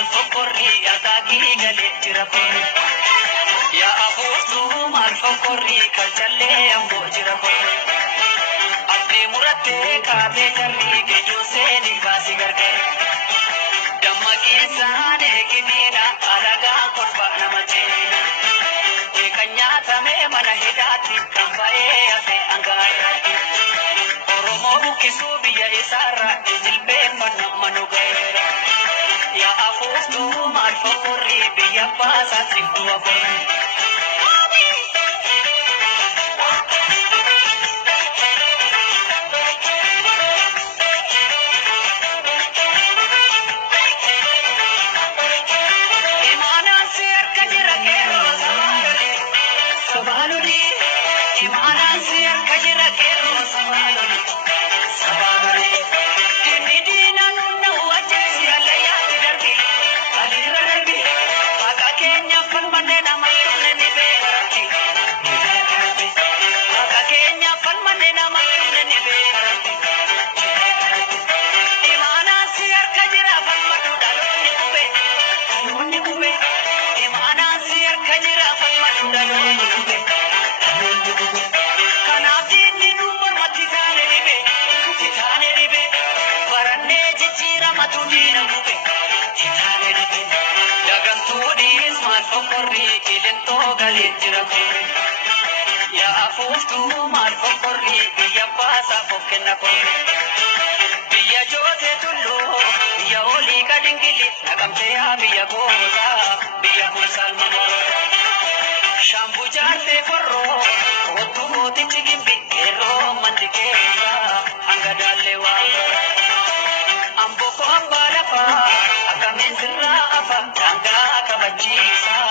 mal fokorri ataki galee jira fee. Yaa afuutu mal fokorri kalchalee amboo jira fee. Abdii murattee kaatee jarri geejjoo seeni baasii gargare. Damma keessaan eeginiidha alagaa kolfa nama ceena. Eekan nyaatamee mana hidhaatti kan ba'ee hafe hangaadhaatti. Oromoo buqqisuu biyya isaarra jilbeeffannaa manu gaheera. Yaa afuutu maal fokorri biyya baasaatti du'a fee. Yaa afuutu maal fokorri biyya baasaa fokkenna koore. Biyya jootee tulluu biyya olii kadingili naqamtee yaa biyya gootaa biyya kuusaan mamoroota. Shaambuu jaartee korroo kottuu mootichi gimbi yeroo mandi keessaa hanga daallee waan bara. Amboo koo abbaa lafaa akkamiin sirraa afa daangaa kabachiisaa.